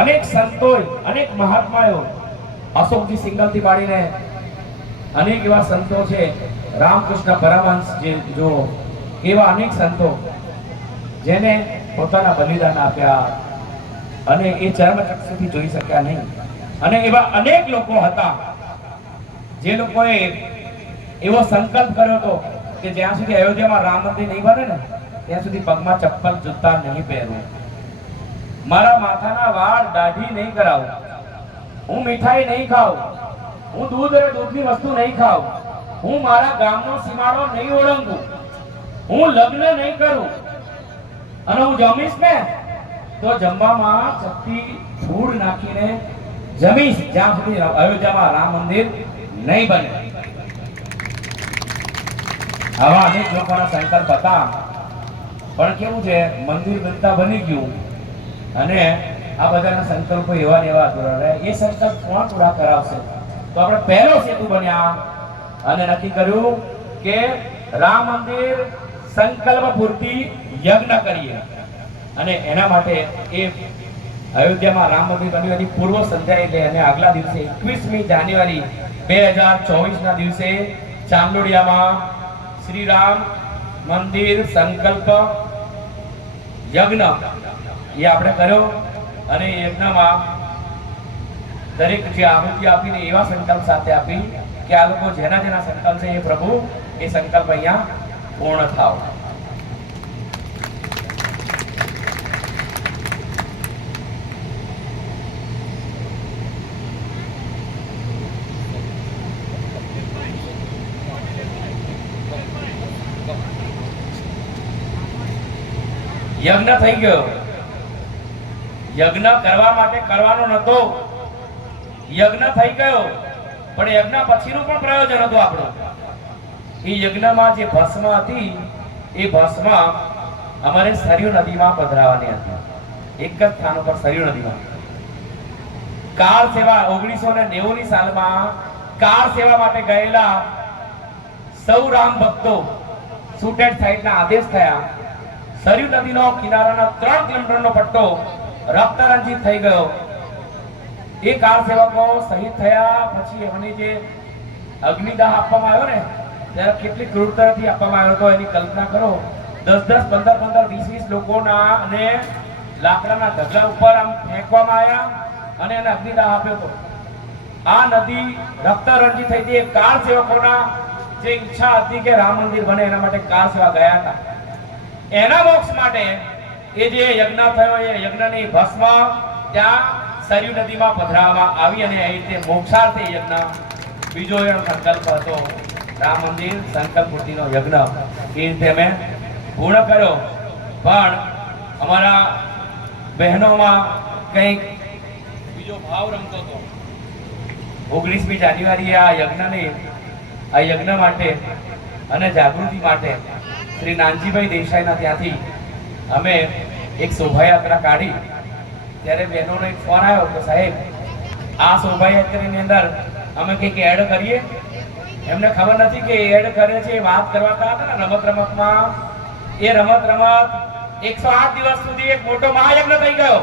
અનેક સંતોએ, અનેક મહાત્માઓ, અશોકજી સિંગલથી માંડીને અનેક એવા સંતો છે, રામકૃષ્ણ પરમહંસ જે જો એવા અનેક સંતો જેને પોતાના બલિદાન આપ્યા અને એ ચર્મચક્ષુથી જોઈ શક્યા નહીં. અને એવા અનેક લોકો હતા જે લોકોએ એવો સંકલ્પ કર્યો હતો કે જ્યાં સુધી અયોધ્યામાં રામ મંદિર નહીં બને ને ત્યાં સુધી પગમાં ચપ્પલ જૂતા નહીં પહેરવું, મારા માથાના વાળ દાઢી નહીં કરાવું, હું મીઠાઈ નહીં ખાઉં, હું દૂધ અને દૂધની વસ્તુ નહીં ખાઉં, હું મારા ગામનો સીમાડો નહીં ઓળંગું, હું લગ્ન નહીં કરું, અને હું જમીશ ને તો જમવામાં ચપટી ફૂડ નાખીને જમીશ જ્યાં સુધી અયોધ્યામાં રામ મંદિર નહીં બને. આવા અનેક લોકોના સંકલ્પ હતા. પણ કેવું છે, મંદિર બનતા બની ગયું અને આ બધાના સંકલ્પો એવા ને એવા અધૂરા રહે. એ સંકલ્પ કોણ પૂરા કરાવશે? તો આપણે પહેલો સેતુ બન્યા અને નક્કી કર્યું કે રામ મંદિર સંકલ્પ પૂર્તિ યજ્ઞ કરીએ. અને એના માટે એ અયોધ્યામાં રામ મંદિર બન્યું એની પૂર્વ સંધ્યા એટલે અને આગલા દિવસે 21મી જાન્યુઆરી 2024 ના દિવસે ચાંદોડિયામાં શ્રી રામ મંદિર સંકલ્પ યજ્ઞ એ આપણે કર્યો. અને યજ્ઞમાં દરેક જે આહુતિ આપીને એવા સંકલ્પ સાથે આપી કે આ લોકો જેના જેના સંકલ્પ છે એ પ્રભુ એ સંકલ્પ અહીંયા પૂર્ણ થાવ. યજ્ઞ થઈ ગયો. યજ્ઞ કરવા માટે કરવાનો નતો, યજ્ઞ થઈ ગયો, પણ યજ્ઞ પછીનું પણ પ્રયોજન હતું આપણું. એ યજ્ઞમાં જે ભસ્મ હતી એ ભસ્મ અમારે સરયુ નદીમાં પધરાવાની હતી. એક જ સ્થાન ઉપર સરયુ નદીમાં. કાર સેવા 1990 ની સાલમાં કાર સેવા માટે ગયેલા સૌ રામ ભક્તો સુટેડ સાઈડના આદેશ થયા. સરયુ નદીનો કિનારાના 3 કિલોમીટરનો પટ્ટો રક્તરંજિત થઈ ગયો. એ કાર સેવકો શહીદ થયા. પછી એમને જે અગ્નિદાહ આપવામાં આવ્યો ને ત્યારે કેટલી ક્રૂરતાથી આપવામાં આવ્યો હતો એની કલ્પના કરો. 10-10, 15-15, 20-20 લોકોના અને લાકડાના ઢગલા ઉપર આમ ફેંકવામાં આવ્યા અને એને અગ્નિદાહ આપ્યો હતો. આ નદી રક્તરંજિત થઈ હતી. કાર સેવકોના જે ઈચ્છા હતી કે રામ મંદિર બને એના માટે કાર સેવા ગયા હતા. એના મોક્ષ માટે એ જે યજ્ઞ થયો એ યજ્ઞની ભસ્મ ત્યાં સરયુ નદીમાં પધરાવવામાં આવી અને એ રીતે મોક્ષાર્થે યજ્ઞ બીજો સંકલ્પ હતો રામ મંદિર સંકલ્પ પૂર્તિનો યજ્ઞ એ રીતે અમે પૂર્ણ કર્યો. પણ અમારા બહેનોમાં કંઈક બીજો ભાવ રમતો હતો. 19મી જાન્યુઆરીએ આ યજ્ઞ માટે અને જાગૃતિ માટે શ્રી નાનજીભાઈ દેસાઈના ત્યાંથી અમે એક શોભાયાત્રા કાઢી. ત્યારે બહેનોનો એક ફોન આવ્યો કે સાહેબ આ શોભાયાત્રાની અંદર અમે કંઈક એડ કરીએ. એમને ખબર નથી કે એડ કરે છે, વાત કરવાતા હતા ને રમતમાં. એ રમત 108 દિવસ સુધી એક મોટો મહાયજ્ઞ થઈ ગયો.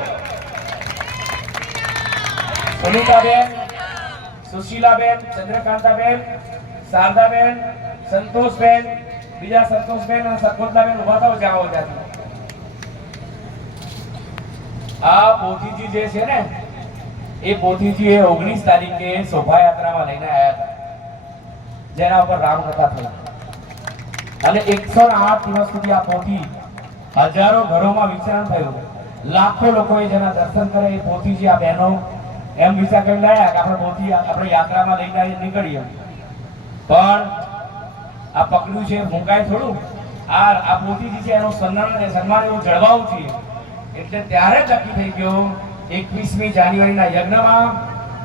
સુનીતાબેન, સુશીલાબેન, ચંદ્રકાંતાબેન, શારદાબેન, સંતોષબેન, બીજા સંતોષબેન અને સકોતલાબેન ઉભા થાવ જાઓ ત્યાંથી. આ પોથીજી જે છે ને એ પોથીજી એ 19 તારીખે શોભાયાત્રામાં લઈને આવ્યા હતા જેના ઉપર રામકથા થઈ. અને 108 દિવસ સુધી આ પોથી હજારો ઘરોમાં વિચરણ થયું. લાખો લોકોએ જેના દર્શન કરે એ પોથીજી આ બહેનો એમ વિચાર કરી લાયા કે આપણે પોથી આપણે યાત્રામાં લઈને નીકળીએ. પણ આ પકડ્યું છે મુકાય થોડું. આ પોથીજી છે એનું સન્માન એવું જળવાવું છે. એટલે ત્યારે જ નક્કી થઈ ગયો 21મી જાન્યુઆરીના યજ્ઞમાં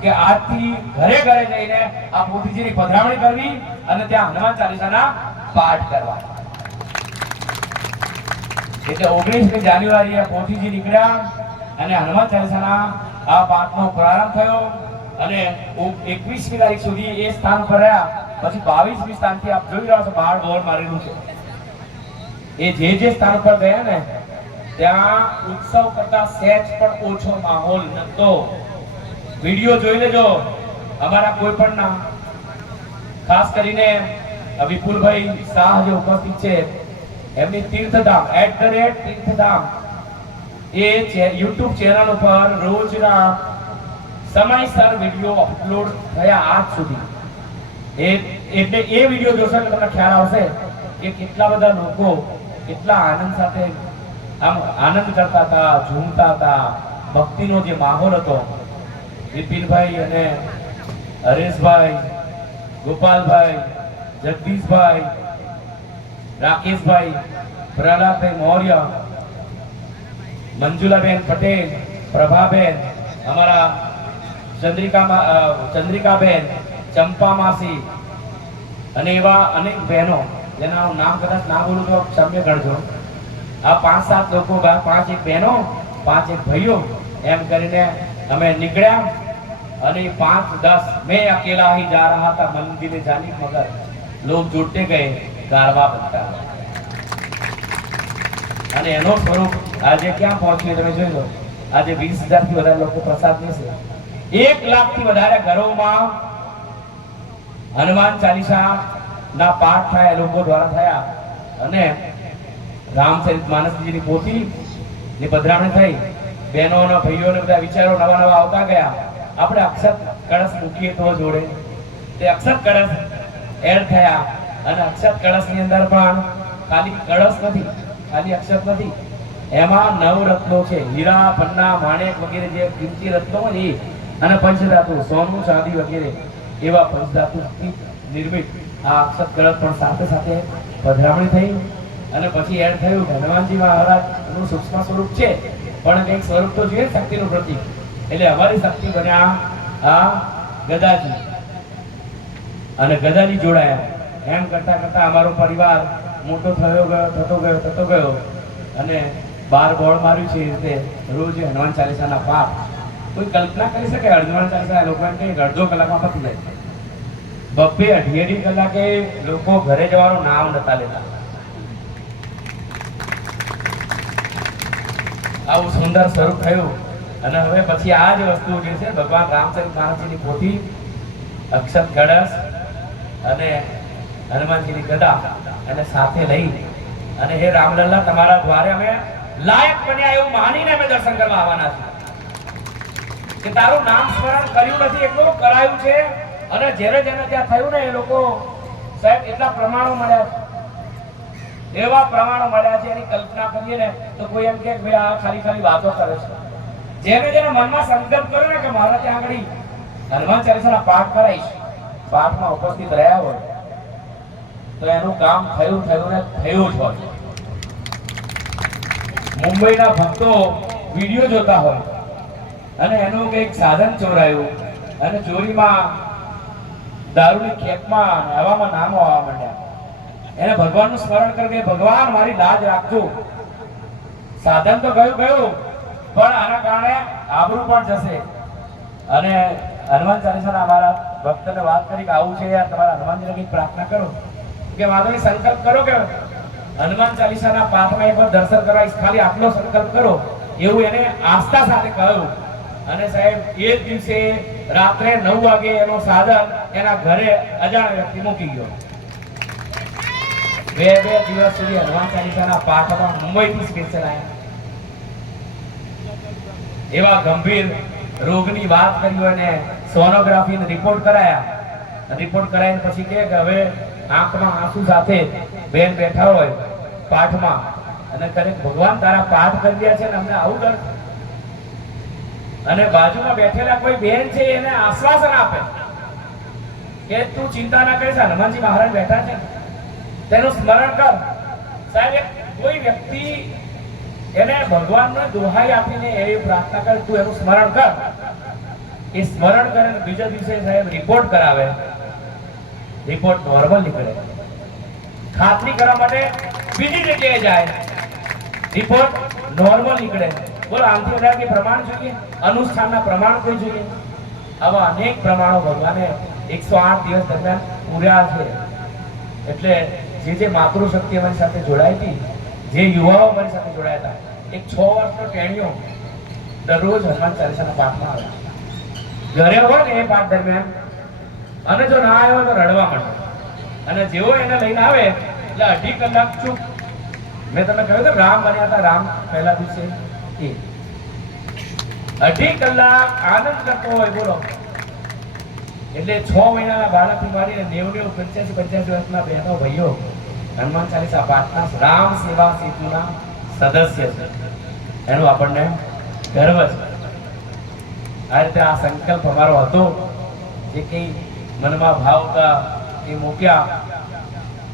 કે આજથી ઘરે ઘરે જઈને આ પોથીજીની પધરામણી કરવી અને ત્યાં હનુમાન ચાલીસાના પાઠ કરવા. એટલે 19મી જાન્યુઆરીએ પોથીજી નીકળ્યા અને હનુમાન ચાલીસાના આ પાઠનો પ્રારંભ થયો અને 21મી તારીખ સુધી એ સ્થાન પર રહ્યા. પછી 22મી સ્થાનથી આપ જોઈ રહ્યા છો બહાર બોર્ડ મારેલું છે. એ જે સ્થાન પર ગયા ને ત્યાં ઉત્સવ કરતા સહેજ પણ ઓછો માહોલ નતો. વિડીયો જોઈ લેજો અમારા કોઈ પણ ના, ખાસ કરીને વિપુલભાઈ શાહ જે ઉપસ્થિત છે એમની તીર્થધામ @તીર્થધામ એ YouTube ચેનલ ઉપર રોજના સમયસર વિડીયો અપલોડ થયા આજ સુધી. એટલે એ વિડીયો જોશો એટલે તમને ખ્યાલ આવશે કે કેટલા બધા લોકો કેટલા આનંદ સાથે આમ આનંદ કરતા હતા, ઝૂમતા હતા, ભક્તિનો જે માહોલ હતો. વિપિનભાઈ અને હરેશભાઈ, ગોપાલભાઈ, જગદીશભાઈ, રાકેશભાઈ, પ્રહલાદભાઈ મૌર્ય, મંજુલાબેન પટેલ, પ્રભાબેન, અમારા ચંદ્રિકાબેન, ચંપા માસી અને એવા અનેક બહેનો જેના હું નામ કદાચ ના બોલું તો ક્ષમ્ય કરજો. આ 5-7 લોકો, 5 એક બહેનો, 5 એક ભાઈઓ એમ કરીને અમે નીકળ્યા અને 5-10 मैं अकेला ही जा रहा था मंदिर जानी मगर लोग जुटते गए कारवा बनता. અને એનો સ્વરૂપ આજે ક્યાં પહોંચ્યો તમે જોઈ લો. આજે 20,000 થી વધારે લોકો પ્રસાદ લેશે. 1 લાખ થી વધારે ઘરોમાં હનુમાન ચાલીસા ના પાઠ થયા, લોકો દ્વારા થયા અને રામચરિત માનસજીની પોથી ની પધરામણી થઈ. બહેનો અને ભાઈઓ ને બધા વિચારો નવા નવા આવતા ગયા. આપણે અક્ષત કળશ મૂકીએ તો જોડે તે અક્ષત કળશ એડ થયા અને અક્ષત કળશ ની અંદર પણ ખાલી કળશ નથી, ખાલી અક્ષત નથી, એમાં 9 રત્નો છે. હીરા, પન્ના, માણેક વગેરે જે કિંમતી રત્નો હોય એ અને પંચધાતુ, સોનું, ચાંદી વગેરે એવા પંચધાતુથી નિર્મિત આ અક્ષત કળશ પણ સાથે સાથે પધરામણી થઈ. અને પછી એડ થયું હનુમાનજી મહારાજનું સૂક્ષ્મ સ્વરૂપ છે પણ કંઈક સ્વરૂપ તો જોઈએ, શક્તિનું પ્રતીક. એટલે અમારી શક્તિ બન્યા આ ગદાજી અને ગદાજી જોડાયા. એમ કરતા કરતા અમારો પરિવાર મોટો થતો ગયો અને 12 બોર્ડ માર્યું છે. એ રીતે રોજ હનુમાન ચાલીસાના પાઠ કોઈ કલ્પના કરી શકે? હનુમાન ચાલીસા લોકો એમ કે અડધો કલાકમાં પતી જાય. 2-2.5 કલાકે લોકો ઘરે જવાનું નામ નતા લેતા. આવું સુંદર સ્વરૂપ થયું. અને હવે પછી આ જ વસ્તુ જે છે ભગવાન રામચરિત માનસજીની પોથી, અક્ષત કળશ અને હનુમાનજીની ગદા અને સાથે લઈ અને હે રામલલ્લા તમારા દ્વારે અમે લાયક બન્યા એવું માનીને અમે દર્શન કરવા આવવાના છે. કે તારું નામ સ્મરણ કર્યું નથી એટલું કરાયું છે. અને જેને જેને ત્યાં થયું ને એ લોકો સાહેબ એટલા પ્રમાણો મળ્યા છે, એવા પ્રમાણો મળ્યા છે એની કલ્પના કરીએ ને તો કોઈ એમ કે ભાઈ આ ખાલી વાતો કરે છે. જેને જેને મનમાં સંકલ્પ કર્યો ને કે મારા ત્યાં આગળ હનુમાન ચાલીસાના પાઠ કરાઈશ, પાઠમાં ઉપસ્થિત રહ્યા હોય તો એનું કામ થયું જ હોય. મુંબઈના ભક્તો વિડીયો જોતા હોય અને એનું કંઈક સાધન ચોરાયું અને ચોરીમાં દારૂની ખેપમાં હવામાં નામો આવવા માંડ્યા. એને ભગવાનનું સ્મરણ કરી ભગવાન મારી લાજ રાખજો. સાધન તો ગયું પણ આના કારણે આબરૂ પણ જશે. અને હનુમાન ચાલીસાના અમારા ભક્તને વાત કરી કે આવું છે યાર, તમારા હનુમાનજીને કંઈક પ્રાર્થના કરો કે વાદળી સંકલ્પ કરો કે હનુમાન ચાલીસાના પાઠમાં એકવાર દર્શન કરાવીશ, ખાલી આટલો સંકલ્પ કરો એવું એને આસ્થા સાથે કહ્યું. અને સાહેબ એ જ દિવસે રાત્રે 9 વાગે એનો સાધન એના ઘરે અજાણ્યા વ્યક્તિ મૂકી ગયો. 2 દિવસ સુધી હનુમાન ચાલીસાના પાઠમાં મુંબઈથી સ્પેશિયલ આવ્યા. એવા ગંભીર રોગની વાત કરી અને સોનોગ્રાફીનો રિપોર્ટ કરાયા પછી કે હવે આંખમાં આંસુ સાથે બેન બેઠા હોય પાઠમાં અને કરે ભગવાન તારા પાઠ કરી રહ્યા છે ને અમને આવું કર. અને બાજુમાં બેઠેલા કોઈ બેન છે એને આશ્વાસન આપે કે તું ચિંતા ના કરીશ, હનુમાનજી મહારાજ બેઠા છે તેનું સ્મરણ કર. સાહેબ કોઈ વ્યક્તિ એને ભગવાનને દોહાઈ આપીને એવી પ્રાર્થના કરે તું એનું સ્મરણ કર. એ સ્મરણ કરે બીજા દિવસે સાહેબ રિપોર્ટ કરાવે, રિપોર્ટ નોર્મલ નીકળે. ખાતરી કરવા માટે બીજી જગ્યાએ જાય, રિપોર્ટ નોર્મલ નીકળે. બોલો આમથી વધારે પ્રમાણ જોઈએ? અનુષ્ઠાનના પ્રમાણ કોઈ જોઈએ? આવા અનેક પ્રમાણો ભગવાને 108 દિવસ દરમિયાન પૂર્યા છે. એટલે જે માતૃશક્તિ અમારી સાથે જોડાઈ હતી, જે યુવાઓ અમારી સાથે જોડાયા હતા, એક 6 વર્ષનો ટેણીયો દરરોજ હનુમાન ચાલીસાના પાઠમાં આવે. ઘરે હોય ને એ પાઠ દરમિયાન અને જો ના આવ્યો તો રડવા માંડે. અને જેવો એને લઈને આવે એટલે 2.5 કલાક ચૂપ. મેં તમને કહ્યું તો રામ બન્યા હતા, રામ પહેલા દિવસે એ 2.5 કલાક આનંદ કરતો હોય. બોલો, એટલે 6 મહિનાના બાળકથી મારીને 90 85 વર્ષના બહેનો ભાઈઓ હનુમાન ચાલીસા પાઠના રામ સેવા સેતુના સદસ્ય છે. એનું આપણને ગર્વ છે. આ રીતે આ સંકલ્પ અમારો હતો, જે કંઈ મનમાં ભાવ હતા એ મૂક્યા.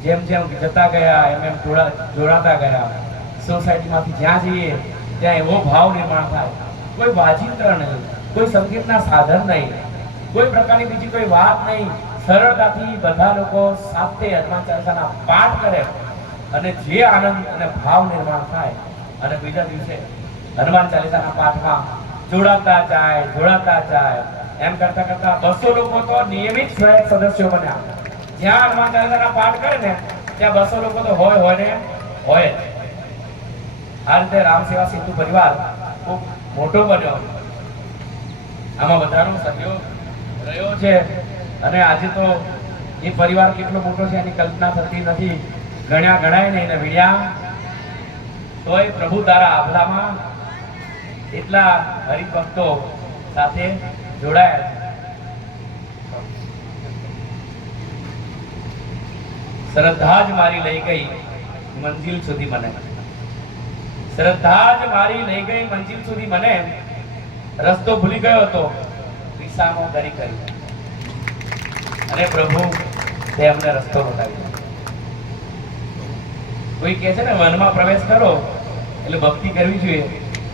જેમ જેમ જતા ગયા એમ એમ જોડાતા ગયા. સોસાયટીમાંથી જ્યાં જઈએ ત્યાં એવો ભાવ નિર્માણ થાય. કોઈ વાજિંત્ર નહીં, કોઈ સંગીતના સાધન નહીં, કોઈ પ્રકારની બીજી કોઈ વાત નહીં. સરળતાથી બધા લોકો સાથે હનુમાન ચાલીસાના પાઠ કરે અને જે આનંદ અને ભાવ નિર્માણ થાય. અને બીજા દિવસે હનુમાન ચાલીસાના પાઠમાં જોડાતા જાય. એમ કરતા કરતા 200 લોકો તો નિયમિત સ્વયં સદસ્યો બન્યા. જ્યાં હનુમાન ચાલીસાના પાઠ કરે ને ત્યાં 200 લોકો તો હોય જ. આ રીતે રામ સેવા સેતુ પરિવાર ખૂબ મોટો બન્યો. આમાં બધાનો સહયોગ રહ્યો છે. અને આજે તો એ પરિવાર કેટલો મોટો છે એની કલ્પના થતી નથી. ગણાય નહીં ને વીણ્યા તોય પ્રભુ તારા આભલામાં એટલા હરિભક્તો સાથે જોડાયા છે. શ્રદ્ધા જ મારી લઈ ગઈ મંજિલ સુધી મને. શ્રદ્ધા જ મારી લઈ ગઈ મંજિલ સુધી મને. રસ્તો ભૂલી ગયો હતો દિશામાં દરી કરી અને પ્રભુ તેમને રસ્તો બતાવ્યો. કોઈ કહે છે ને વનમાં પ્રવેશ કરો એટલે ભક્તિ કરવી જોઈએ.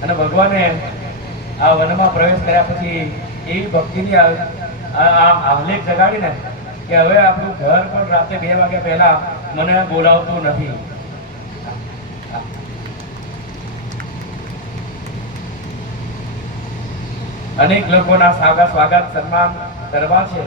અને ભગવાને આ વનમાં પ્રવેશ કર્યા પછી એવી ભક્તિની આહ્લેખ જગાડીને કે હવે આપણું ઘર પણ રાતે 2 વાગ્યા પહેલા મને બોલાવતું નથી. અનેક લોકોના સ્વાગત સન્માન કરવા છે.